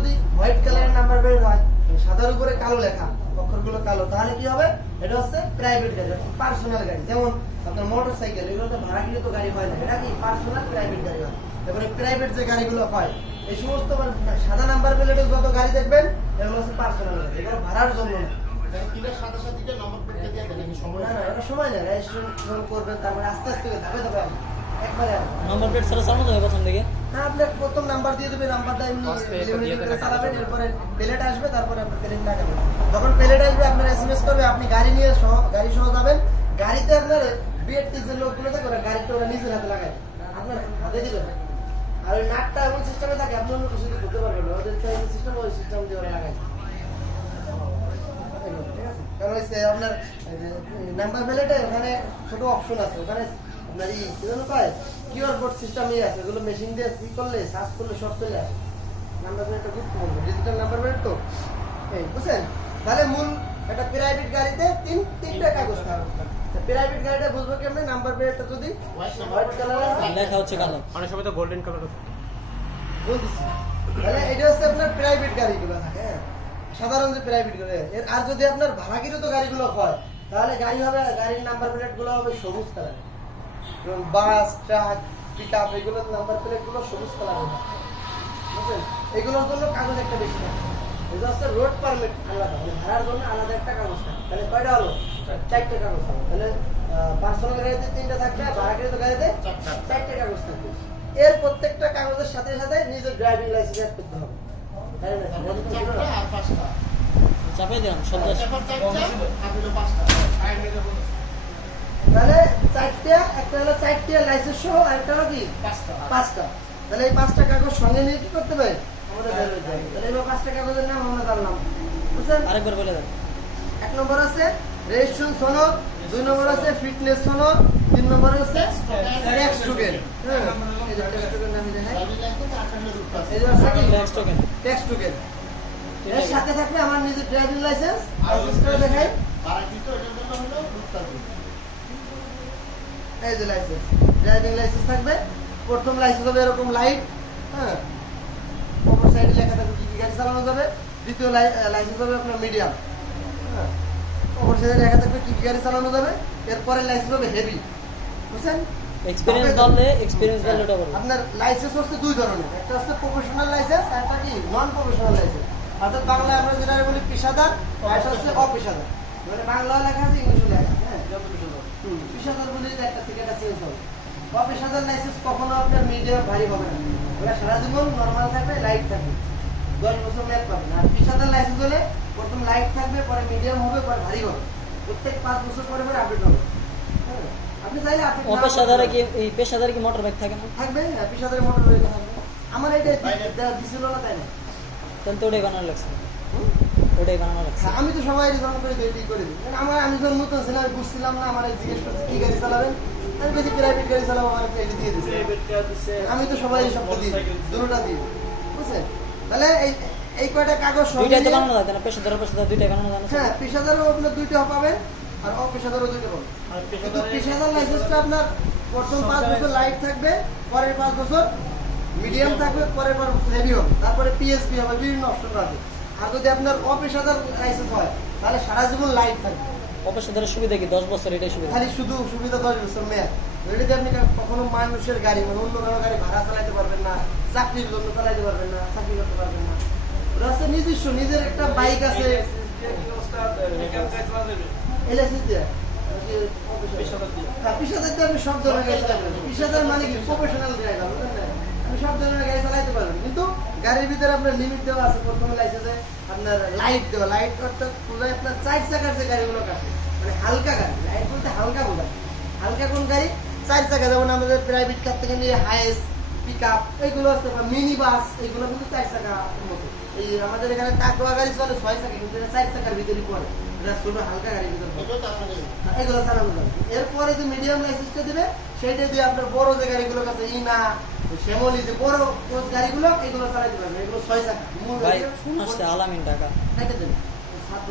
যদি হোয়াইট কালারের number plate হয়, সাদার উপরে কালো লেখা, অক্ষরগুলো কালো, তাহলে কি হবে? এটা হচ্ছে প্রাইভেট গাড়ি, পার্সোনাল গাড়ি। যেমন আপনার মোটরসাইকেল, এগুলো তো ভাড়াকৃত গাড়ি হয় না, এটা কি পার্সোনাল প্রাইভেট গাড়ি হয়। তারপরে প্রাইভেট যে গাড়িগুলো হয়, এই সমস্ত সাদা নাম্বার প্লেটের যত গাড়ি দেখবেন এগুলো হচ্ছে পার্সোনাল গাড়ি, এগুলো ভাড়ার জন্য না। সময় নেই, রেজিস্ট্রেশন করবেন, তারপরে আস্তে আস্তে ধাপে ধাপে একবারে নাম্বার প্লেট ছাড়া চালানো যাবে প্রথম দিকে? হ্যাঁ, আপনি প্রথম নাম্বার দিয়ে দেবেন, নাম্বারটা এমনি চালাবেন, এরপরে প্লেট আসবে, তারপরে আপনি প্লেট লাগাবেন। যখন প্লেট আসবে আপনার এসএমএস করবে, আপনি গাড়ি নিয়ে গাড়ি সহ যাবেন। গাড়িতে আপনার বিএডটি যে লোকগুলো থাকে ওরা গাড়িটা ওরা নিজের হাতে লাগায়, আপনার হাতে দিবেন। আর ওই নাটটা এমন সিস্টেমে থাকে আপনি অন্য কিছু করতে পারবেন না, ওদের সিস্টেম ওই সিস্টেম দিয়ে ওরা লাগায়। কারণ আপনার নাম্বার প্লেটে ওখানে ছোট অপশন আছে, ওখানে আপনার কিউআর কোড সিস্টেম আছে, ওগুলো মেশিন দিয়ে কি করলে সার্চ করলে সব চলে আসে। নাম্বার প্লেটটা গুরুত্বপূর্ণ, ডিজিটাল নাম্বার প্লেট তো, এই বুঝছেন? তাহলে মূল একটা প্রাইভেট গাড়িতে তিনটা কাগজ থাকবে। প্রাইভেট গাড়িটা বুঝবো কেমনে? নাম্বার প্লেটটা যদি হোয়াইট কালার লেখা হচ্ছে কালো, অনেক সময় তো গোল্ডেন কালার বলতেছি, তাহলে এটা হচ্ছে আপনার প্রাইভেট গাড়িগুলো থাকে, সাধারণ যে প্রাইভেট গাড়ি। আর যদি আপনার ভাড়াকৃত গাড়িগুলো হয়, তাহলে গাড়ি হবে, গাড়ির নাম্বার প্লেট গুলো হবে সবুজ কালার। যেমন বাস, ট্রাক, পিক আপ, এগুলোর নাম্বার প্লেট গুলো সবুজ কালার হবে, বুঝলেন? এগুলোর জন্য কাগজ একটা বেশি থাকে। এটা হচ্ছে রোড পারমিট আলাদা, মানে ভাড়ার জন্য আলাদা একটা কাগজ থাকে। তাহলে কয়টা হলো? 4টে কাগজ হবে। তাহলে পার্সোনাল গাড়িতে 3টা থাকবে, ভাড়াকৃত গাড়িতে 4টে কাগজ থাকবে। এর প্রত্যেকটা কাগজের সাথে সাথে নিজের ড্রাইভিং লাইসেন্স অ্যাড করতে হবে। চাপাই দিলাম সব তাহলে 4টে, একটা হলো 4টে লাইসেন্স সহ, আরেকটা হলো কি 5টা। তাহলে এই 5টা কাগজ সঙ্গে নিয়ে কি করতে হবে? আমাদের বের হইতে হবে। তাহলে এই 5টা কাগজের নাম আমরা জানলাম, বুঝছেন? আরেকবার বলে দেন। 1 নম্বর আছে রেজিস্ট্রেশন সনদ, 2 নম্বর আছে ফিটনেস সনদ, 3 নম্বর আছে ট্যাক্স টোকেন। হ্যাঁ, এই যে ট্যাক্স টোকেন নাম দেখাই, এই যে আছে কি ট্যাক্স টোকেন। Tax token. এর সাথে থাকবে আমার নিজের ড্রাইভিং লাইসেন্স, লাইসেন্সটা দেখাই, এই যে লাইসেন্স, ড্রাইভিং লাইসেন্স থাকবে। প্রথম লাইসেন্স হবে এরকম লাইট, হ্যাঁ, অপর সাইডে লেখা থাকবে কি কি গাড়ি চালানো যাবে। দ্বিতীয় লাইসেন্স হবে আপনার মিডিয়াম, হ্যাঁ, অপর সাইডে লেখা থাকবে কি কি গাড়ি চালানো যাবে। এরপরে লাইসেন্স হবে হেভি, বুঝছেন? এক্সপেরিয়েন্স বাড়লে ওটা বলবো। আপনার লাইসেন্স হচ্ছে 2 ধরনের, একটা হচ্ছে প্রফেশনাল লাইসেন্স, আর একটা কি নন প্রফেশনাল লাইসেন্স। অর্থাৎ বাংলায় আমরা যেটা বলি পেশাদার, আর এটা হচ্ছে অপেশাদার। মানে বাংলা লেখা আছে, ইংলিশে লেখা, হ্যাঁ, পেশাদার বলে একটা থেকে একটা চেঞ্জ হবে। অপেশাদার লাইসেন্স কখনো আপনার মিডিয়াম ভারী হবে না, ওটা সারা জীবন নর্মাল থাকবে, লাইট থাকবে, 10 বছর মেয়াদ পাবে না। আর পেশাদার লাইসেন্স হলে প্রথম লাইট থাকবে, পরে মিডিয়াম হবে, পরে ভারী হবে, প্রত্যেক 5 বছর পরে পরে আপডেট হবে। হ্যাঁ, আপনি চাইলে অপেশাদারে কি এই পেশাদারে কি মোটর বাইক থাকে না? থাকবে, পেশাদার মোটর বাইক থাকবে। আমার এটা দিছিল না, তাই না? তাহলে তো ওটাই বানানো লাগছে, ওটাই বানানো লাগছে। আমি তো সবাই জমা করে দিই, এটাই করে দিই। আমি যখন নতুন ছিলাম, আমি বুঝছিলাম না, আমার জিজ্ঞেস করছি কি গাড়ি চালাবেন, আমি বলছি প্রাইভেট গাড়ি চালাবো, আমার এটা দিয়ে দিচ্ছি। আমি তো সবাই সব দিই, দুটোটা দিই, বুঝছেন? তাহলে এই কয়টা কাগজ দুইটাই তো বানানো যায় না, পেশাদার দুইটাই বানানো যায় না? হ্যাঁ, পেশাদারও আপনার 2টা পাবেন, আর অপেশাদারও 2টা পাবেন। কিন্তু পেশাদার লাইসেন্সটা আপনার প্রথম 5 বছর লাইট থাকবে, পরের 5 বছর মিডিয়াম থাকবে, পরের 5 বছর হেভি হবে, তারপরে পিএসপি হবে, বিভিন্ন অপশন আছে। আর যদি আপনার অপেশাদার লাইসেন্স হয়, তাহলে সারা জীবন লাইট থাকবে। অপেশাদারের সুবিধা কি? 10 বছর এটাই সুবিধা। খালি শুধু সুবিধা 10 বছর মেয়াদ। এটাতে আপনি কখনো মানুষের গাড়ি, মানে অন্য কারো গাড়ি ভাড়া চালাতে পারবেন না, চাকরির জন্য চালাতে পারবেন না, চাকরি করতে পারবেন না। ওটা হচ্ছে নিজস্ব, নিজের একটা বাইক আছে, এলএসি দিয়ে পেশাদার দিয়ে আপনি সব ধরনের গাড়ি চালাতে পারবেন। পেশাদার মানে কি? প্রফেশনাল ড্রাইভার, বুঝলেন না? আপনি সব ধরনের গাড়ি চালাতে পারবেন, কিন্তু গাড়ির ভিতরে আপনার লিমিট দেওয়া আছে। প্রথমে লাইসেন্সে আপনার লাইট দেওয়া, লাইট অর্থাৎ পুরোই আপনার 4 চাকার যে গাড়িগুলো কাটে, মানে হালকা গাড়ি, লাইট বলতে হালকা বোঝায়। হালকা কোন গাড়ি? 4 চাকা, যেমন আমাদের প্রাইভেট কার থেকে নিয়ে হাইস, পিক আপ, এইগুলো আছে, মিনি বাস, এইগুলো কিন্তু 4 চাকার মতো। এই আমাদের এখানে টাকোয়া গাড়ি চলে 6 চাকা, কিন্তু 4 চাকার ভিতরে পড়ে, এটা ছোট হালকা গাড়ির ভিতরে এগুলো চালানো যাবে। এরপরে যে মিডিয়াম লাইসেন্সটা দিবে, সেইটা দিয়ে আপনার বড় যে গাড়িগুলো আছে, ইনা, শ্যামলি, যে বড় গাড়িগুলো, এগুলো চালাতে পারবে। এগুলো 6 চাকা। ভাই ফোন আসছে, আলামিন ঢাকা। ছাত্র